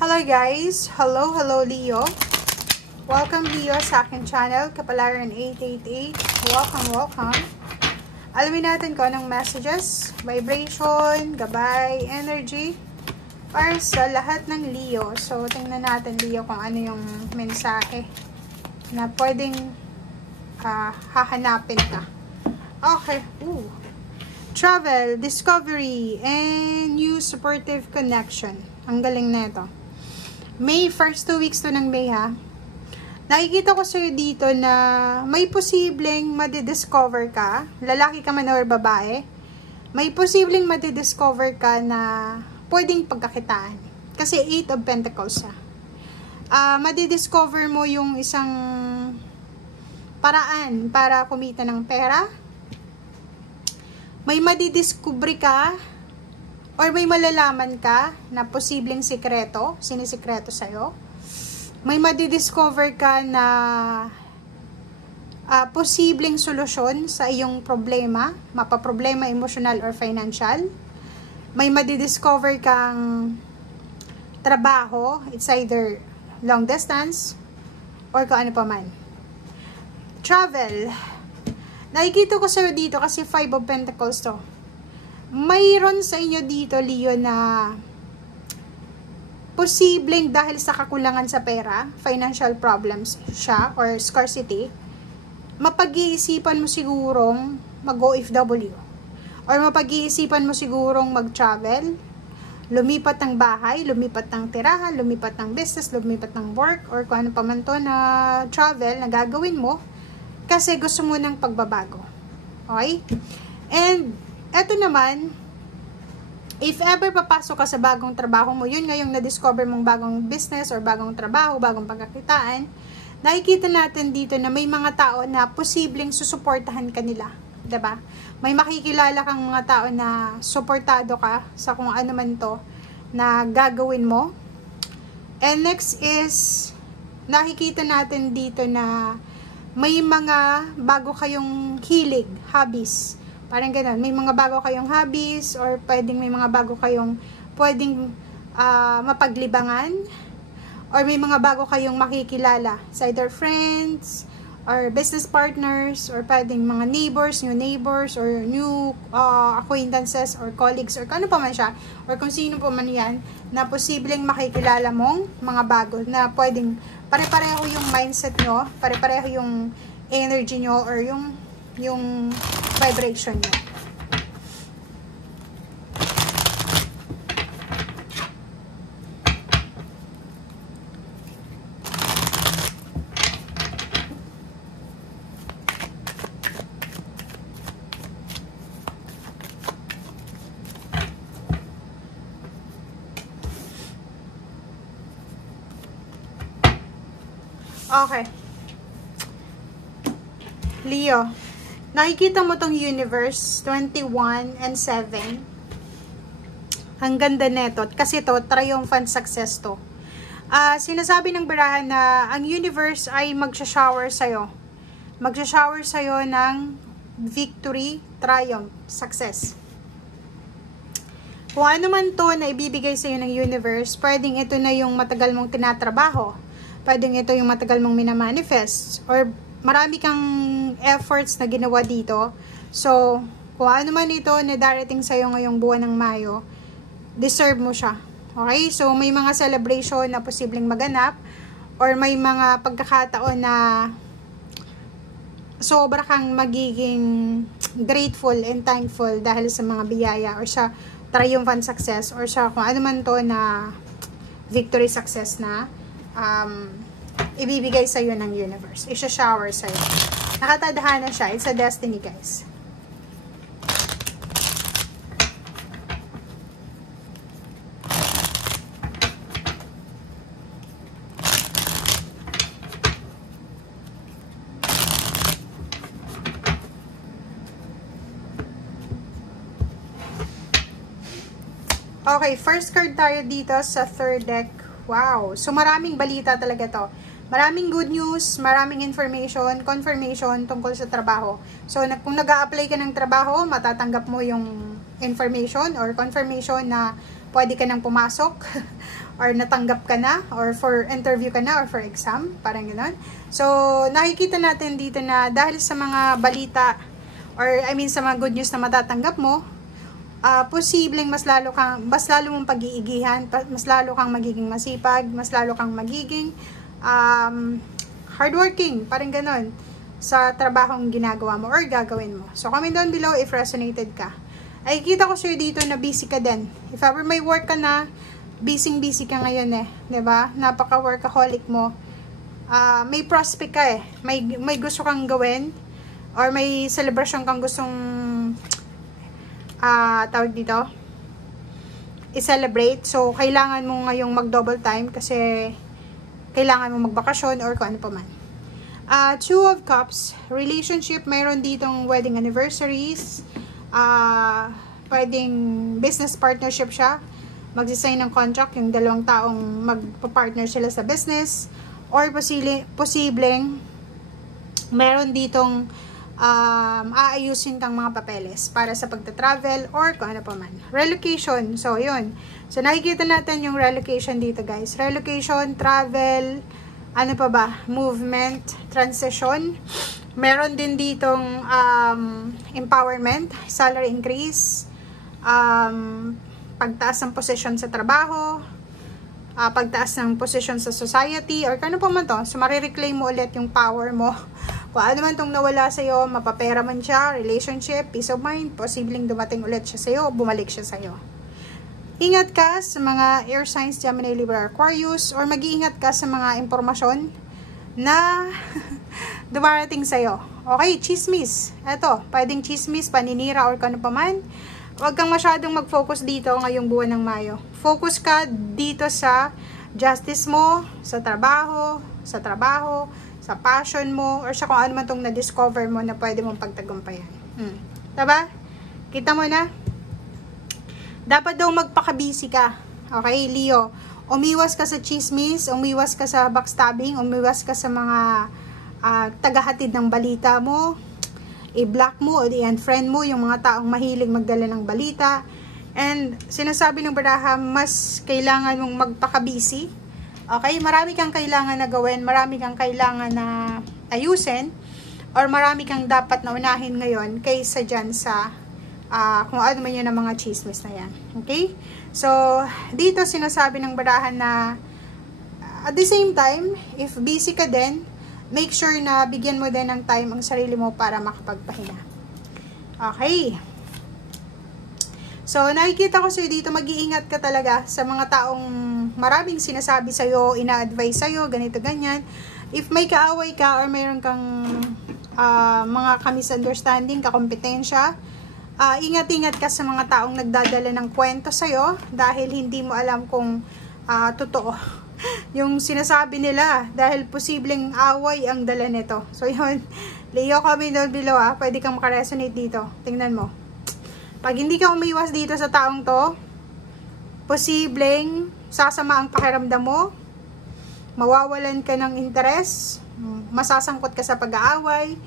Hello guys! Hello Leo! Welcome Leo sa aking channel, Kapalaran 888. Welcome! Alamin natin kung anong messages, vibration, gabay, energy para sa lahat ng Leo. So, tingnan natin Leo kung ano yung mensahe na pwedeng hahanapin ka. Okay. Travel, discovery, and new supportive connection. Ang galing na ito. May first 2 weeks to ng May ha. Nakikita ko sa'yo dito na may posibleng madidiscover ka, lalaki ka man or babae, may posibleng madidiscover ka na pwedeng pagkakitaan. Kasi 8 of Pentacles ha. Madidiscover mo yung isang paraan para kumita ng pera. May madidiscover ka or may malalaman ka na posibleng sikreto, sinisikreto sa'yo. May madidiscover ka na posibleng solusyon sa iyong problema, mapaproblema emotional or financial. May madidiscover kang trabaho, it's either long distance or kung ano pa man. Travel. Nakikita ko sa'yo dito kasi 5 of Pentacles to. Mayroon sa inyo dito, Leo, na posibleng dahil sa kakulangan sa pera, financial problems siya, or scarcity, mapag-iisipan mo sigurong mag-OFW. Or mapag-iisipan mo sigurong mag-travel, lumipat ng bahay, lumipat ng tirahan, lumipat ng business, lumipat ng work, or kung ano pa man to na travel na gagawin mo, kasi gusto mo ng pagbabago. Okay? And eto naman, if ever papasok ka sa bagong trabaho mo, yun nga yung na-discover mong bagong business or bagong trabaho, bagong pagkakitaan, nakikita natin dito na may mga tao na posibleng susuportahan ka nila. Diba? May makikilala kang mga tao na suportado ka sa kung ano man to na gagawin mo. And next is, nakikita natin dito na may mga bago kayong hilig, hobbies. Parang ganun, may mga bago kayong hobbies or pwedeng may mga bago kayong pwedeng mapaglibangan or may mga bago kayong makikilala sa either friends or business partners or pwedeng mga neighbors, new neighbors or new acquaintances or colleagues or kano pa man siya or kung sino pa man yan na posibleng makikilala mong mga bago na pwedeng pare-pareho yung mindset nyo, pare-pareho yung energy nyo or yung vibration nyo. Okay. Leo, nakikita mo tong universe, 21 and 7. Ang ganda neto. Kasi to, triumphant success to. Sinasabi ng barahan na ang universe ay magsha-shower sa'yo. Magsha-shower sa'yo ng victory, triumph, success. Kung ano man to na ibibigay sa'yo ng universe, pwedeng ito na yung matagal mong tinatrabaho. Pwedeng ito yung matagal mong minamanifest. Or marami kang efforts na ginawa dito. So, kung ano man ito na darating sa'yo ngayong buwan ng Mayo, deserve mo siya. Okay? So, may mga celebration na posibleng maganap or may mga pagkakataon na sobra kang magiging grateful and thankful dahil sa mga biyaya or sa triumphant success or sa kung ano man to na victory success na ibibigay sa'yo ng universe. Isha-shower sa'yo. Nakatadhana siya. It's a destiny, guys. Okay, first card tayo dito sa third deck. Wow. So, maraming balita talaga to. Maraming good news, maraming information, confirmation tungkol sa trabaho. So, kung nag-a-apply ka ng trabaho, matatanggap mo yung information or confirmation na pwede ka nang pumasok or natanggap ka na, or for interview ka na, or for exam, parang gano'n. So, nakikita natin dito na dahil sa mga balita, or I mean sa mga good news na matatanggap mo, posibleng mas lalo mong pag-iigihan, mas lalo kang magiging masipag, mas lalo kang magiging hardworking, parang gano'n, sa trabahong ginagawa mo or gagawin mo. So, comment down below if resonated ka. Ay, kita ko sa'yo dito na busy ka din. If ever may work ka na, busy ka ngayon eh. 'Di ba? Napaka-workaholic mo. May prospect ka eh. May gusto kang gawin or may celebration kang gustong tawag dito, i-celebrate. So, kailangan mo ngayong mag-double time kasi kailangan mo magbakasyon or kung ano pa man. Two of Cups, relationship, mayroon ditong wedding anniversaries, pwedeng business partnership siya, magsisign ng contract yung dalawang taong magpa-partner sila sa business, or posibleng meron ditong aayusin kang mga papeles para sa pagta-travel or kung ano pa man. Relocation, so yun. So nakikita natin yung relocation dito guys. Relocation, travel, ano pa ba? Movement, transition. Meron din ditong empowerment, salary increase, pagtaas ng posisyon sa trabaho, pagtaas ng posisyon sa society, or kano pa man to. So, marireclaim mo ulit yung power mo. Kung ano man tong nawala sa'yo, mapapera man siya, relationship, peace of mind, posibleng dumating ulit siya sa'yo, bumalik siya sa'yo. Ingat ka sa mga air signs, Gemini, Libra, Aquarius, or mag-iingat ka sa mga impormasyon na dumarating sa'yo. Okay, chismis. Eto, pwedeng chismis, paninira, or kano pa man. Huwag kang masyadong mag-focus dito ngayong buwan ng Mayo. Focus ka dito sa justice mo, sa trabaho, sa passion mo, or sa kung ano man itong na-discover mo na pwede mong pagtagumpayan. Diba? Kita mo na? Dapat daw magpaka-busy ka. Okay, Leo? Umiwas ka sa chismis, umiwas ka sa backstabbing, umiwas ka sa mga tagahatid ng balita mo, i-block mo o i-unfriend mo yung mga taong mahilig magdala ng balita. And sinasabi ng baraha, mas kailangan mong magpaka-busy. Okay? Marami kang kailangan na gawin, marami kang kailangan na ayusin, or marami kang dapat na unahin ngayon kaysa dyan sa kung ano man yun ang mga chismis na yan. Okay? So, dito sinasabi ng barahan na at the same time, if busy ka din, make sure na bigyan mo din ng time ang sarili mo para makapagpahinga. Okay. So, nakikita ko sa'yo dito, mag-iingat ka talaga sa mga taong maraming sinasabi sa'yo, ina-advise sa'yo, ganito, ganyan. If may kaaway ka or mayroon kang mga ka-misunderstanding, kakompetensya, ingat-ingat ka sa mga taong nagdadala ng kwento sa'yo dahil hindi mo alam kung totoo yung sinasabi nila dahil posibleng away ang dala nito. So yun, Leo, comment down below pwede kang makaresonate dito. Tingnan mo. Pag hindi ka umiwas dito sa taong to, posibleng sasama ang pakiramdam mo, mawawalan ka ng interes, masasangkot ka sa pag-aaway,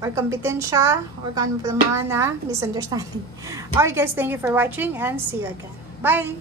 or kompetensya, or kung ano pa naman na misunderstanding. Alright guys, thank you for watching and see you again. Bye!